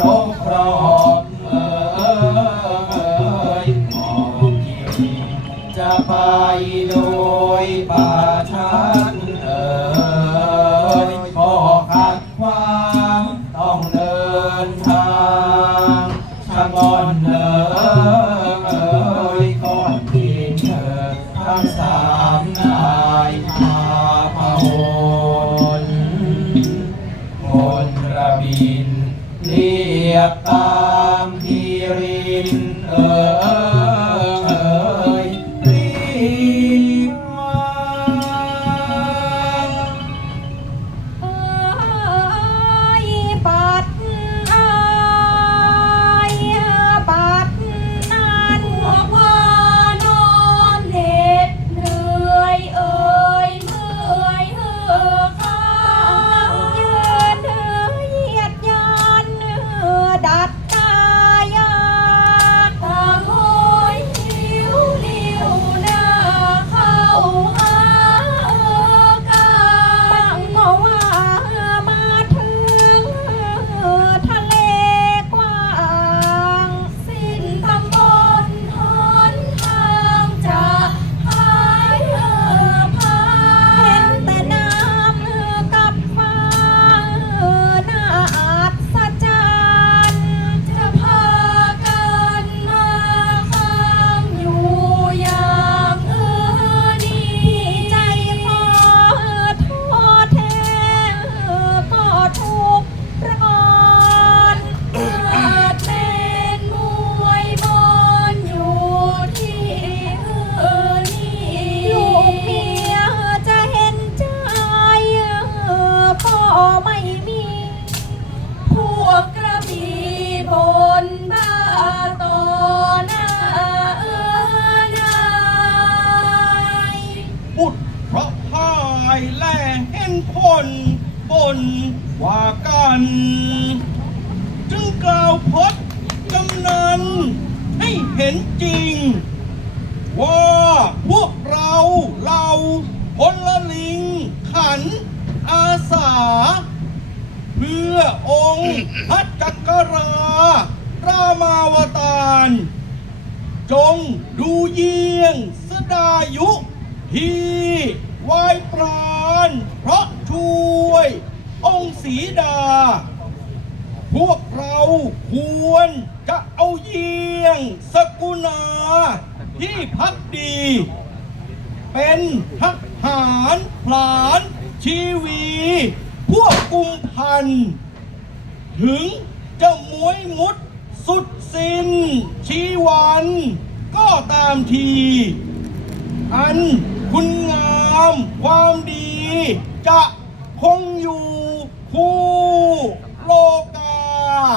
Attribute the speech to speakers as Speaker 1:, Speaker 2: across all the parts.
Speaker 1: รบครอ
Speaker 2: งเอ่ยมองที่จะไป
Speaker 3: โดยไป เห็นจริง ว่าพวกเราเราพลลิงขันอาสา เพื่อองค์พระจักรารามาวตารจงดูเยี่ยงสดายุที่วายปราณเพราะช่วย องค์สีดา พวกเราควรจะเอาเยี่ยงสกุณาที่พักดี เป็นทหารพลานชีวี พวกกุมพัน ถึงจะมวยมุดสุดสิ้นชีวัน ก็ตามที อันคุณงามความดีจะคงอยู่คู่โลก
Speaker 1: เมื่อ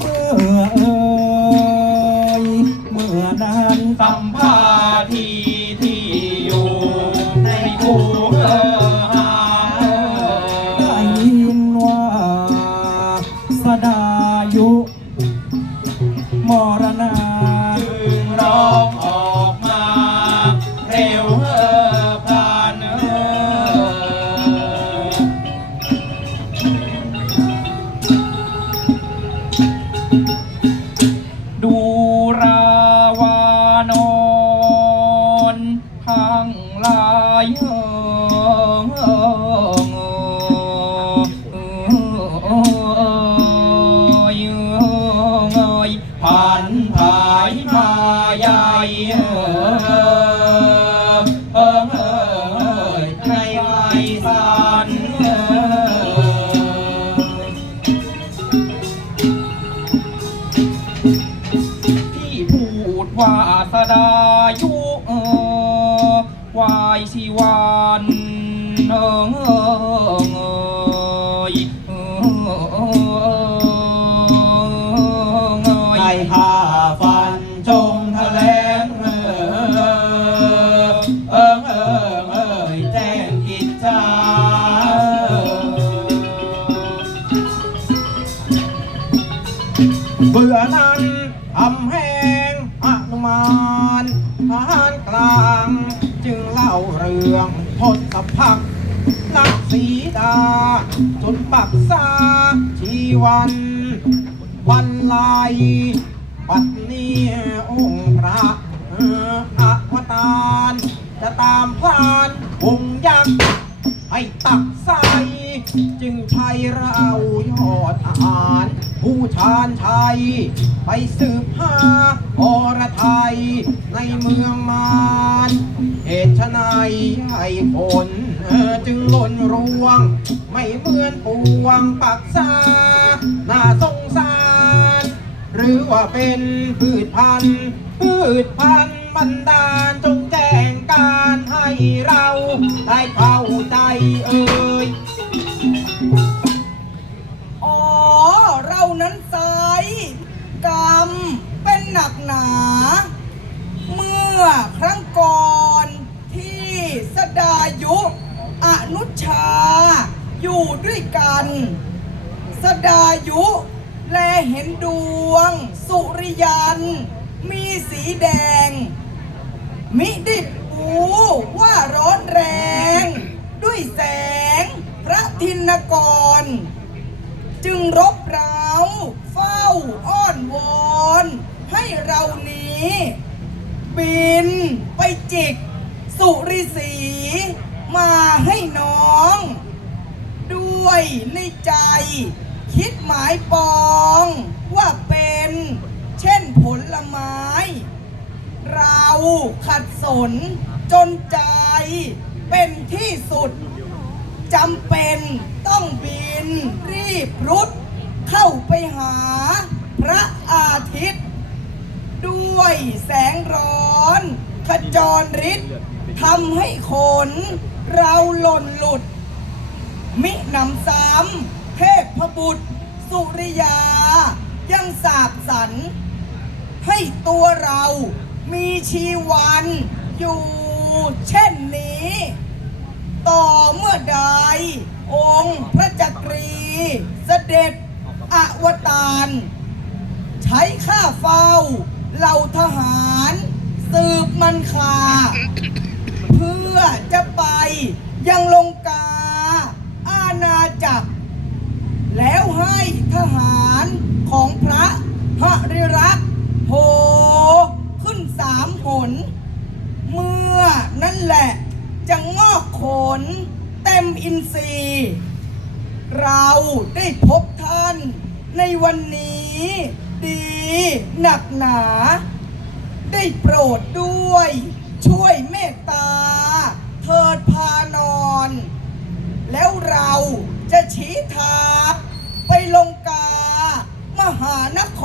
Speaker 1: เอ่ยเมื่อนั้นสัมภาทีที่ วันวันไลาย
Speaker 3: ปัดนี้องค์พระอ่ออวตารจะตามพานองค์ยักษ์ให้ตักใส่จึงใช้เรายอดอาหาร ผู้
Speaker 4: ชาญชัย ไปสืบหาอรไทย ในเมืองมารเหตุไฉนให้ผลเออจึงหล่นรวง ไม่เหมือนปวงปักษาน่าสงสาร หรือว่าเป็นพืชพันธุ์พืชพันธุ์บันดาลจงแจ้งการให้เราได้เข้าใจเอ่ย
Speaker 5: อ๋อ เรานั้นไซกรรมเป็นหนักหนา เมื่อครั้งก่อนที่สดายุ นุชา อยู่ด้วยกัน สดายุ แลเห็นดวง สุริยัน มีสีแดง มิได้ปูว่าร้อนแรง ด้วยแสง พระทินกร จึงรบเร้า เฝ้าอ้อนวอนให้เรานี้ บินไปจิก สุริสี มาให้น้อง ด้วยในใจ คิดหมายปองว่าเป็นเช่นผลไม้ เราขัดสนจนใจเป็นที่สุดจำเป็นต้องบินรีบรุดเข้าไปหาพระอาทิตย์ ด้วยแสงร้อน ขจรฤทธิ์ทำให้ขน เราหล่นหลุด มิหนำซ้ำเทพบุตร สุริยา ยังสาบสัน ให้ตัวเรามีชีวันอยู่เช่นนี้ ต่อเมื่อใด องค์พระจักรีเสด็จอวตารใช้ข้าเฝ้าเหล่าทหาร สืบมันคา เพื่อจะไปยังลงกา อาณาจักร แล้วให้ทหารของพระหริรักษ์โห ขึ้นสามหน เมื่อนั่นแหละจะงอกขนเต็มอินทรีย์ เราได้พบท่านในวันนี้ ดีหนักหนา ได้โปรดด้วย ช่วยเมตตา เถิดพานอน แล้วเราจะชี้ทางไปลงกา มหานค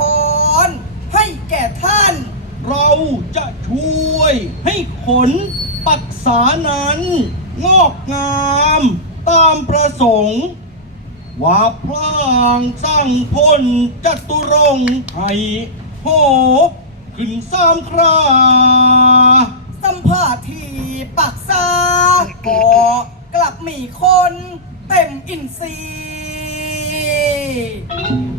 Speaker 5: ร ให้แก่ท่าน
Speaker 3: เราจะ ยให้ขนปักษานั้น งอกงามตามประสงค์ว่าพลางสร้างพลจัตุรงค์ให้โหขึ้นสามครา
Speaker 5: สัมภาทีปักษาก็กลับมีคนเต็มอินทรีย์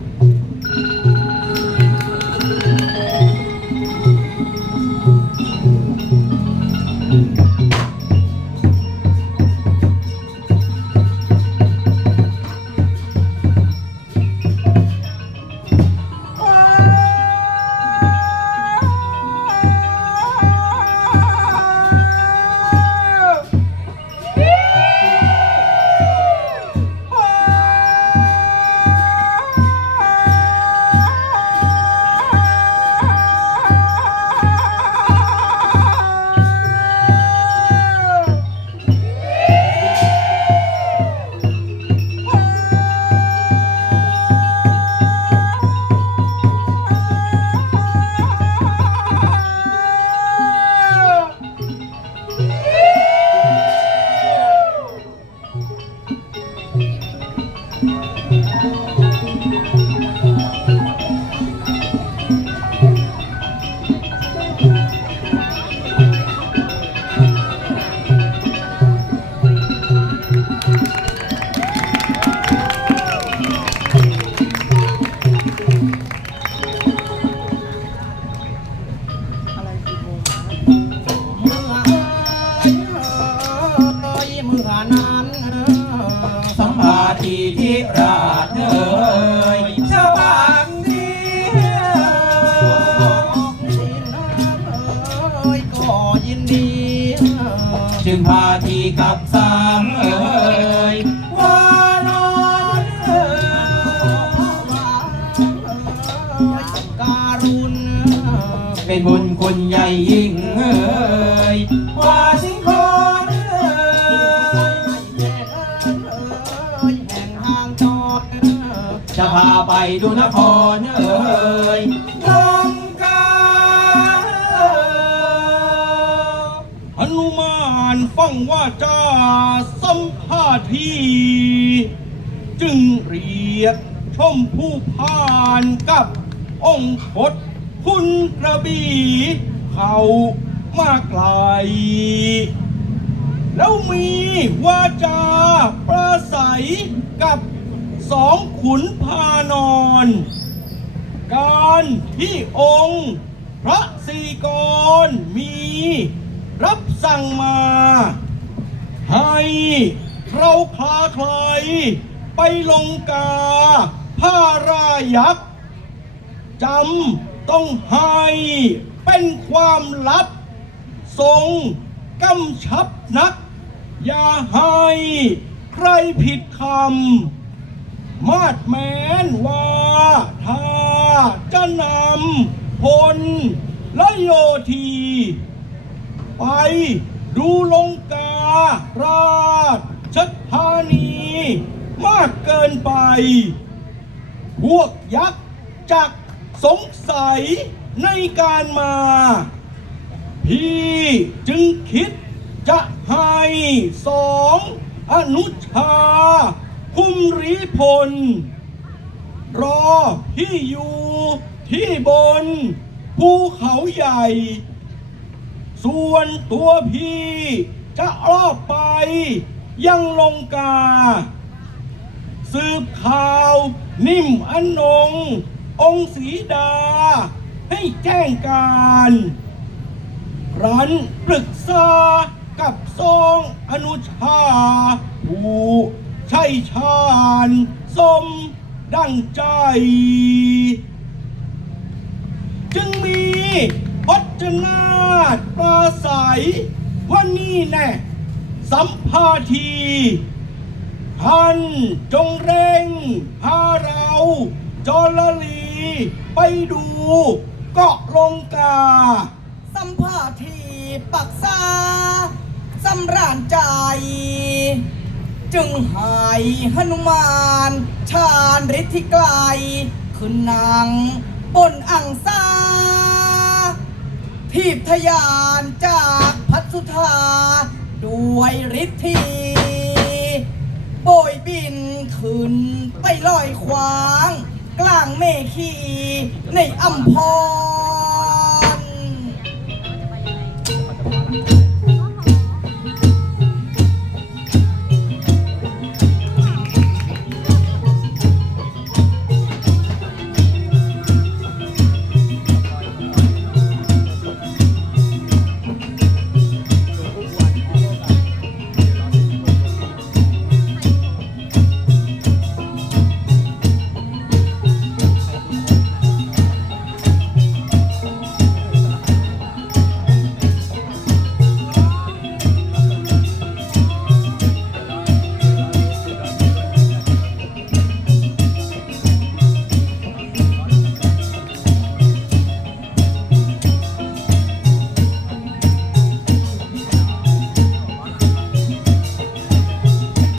Speaker 4: เป็นบุญคุณใหญ่ยิ่งเอ่ยกว่าสิงคโปร์เอ่ยแห่งทางจอดจะพาไปดูนครเอ่ยลงกา
Speaker 3: หนุมานฟังว่าจ้าสัมภาษณ์ที่ จึงเรียกชมผู้ผ่านกับองค์พด คุณกระบี่เขามาไกล แล้วมีวาจาประสัยกับสองขุนพานอนการที่องค์พระสีกรมีรับสั่งมา ให้เราคลาใครไปลงกาผ้ารายักษ์จำ ต้องให้เป็นความลับทรงกำชับนัก อย่าให้ใครผิดคำ มาดแม้นว่าถ้าจะนำพลและโยธีไปดูลงการาชธานีมากเกินไป พวกยักษ์จัก สงสัยในการมา พี่จึงคิดจะให้สองอนุชา คุมรีพล รอพี่อยู่ที่บนภูเขาใหญ่ ส่วนตัวพี่จะรอบไปยังลงกา สืบข่าวนิ่มอนนง องค์สีดา ให้แจ้งการรันปรึกษากับซองอนุชาผู้ใช่ชาญสมดังใจ จึงมีพจนาฏปราศัยว่านี่แน่สัมภาทีท่านจงเร่งพาเราจรลี ไปดูเกาะลงกา
Speaker 5: สัมภาทีปักษาสำราญใจ จึงหายหนุมานชาญฤทธิไกลขึ้นนางบนอังซาทีบทยานจากพัทสุธา ด้วยฤทธิโบยบินขึ้นไปลอยควาง กลางเมฆีในอัมพร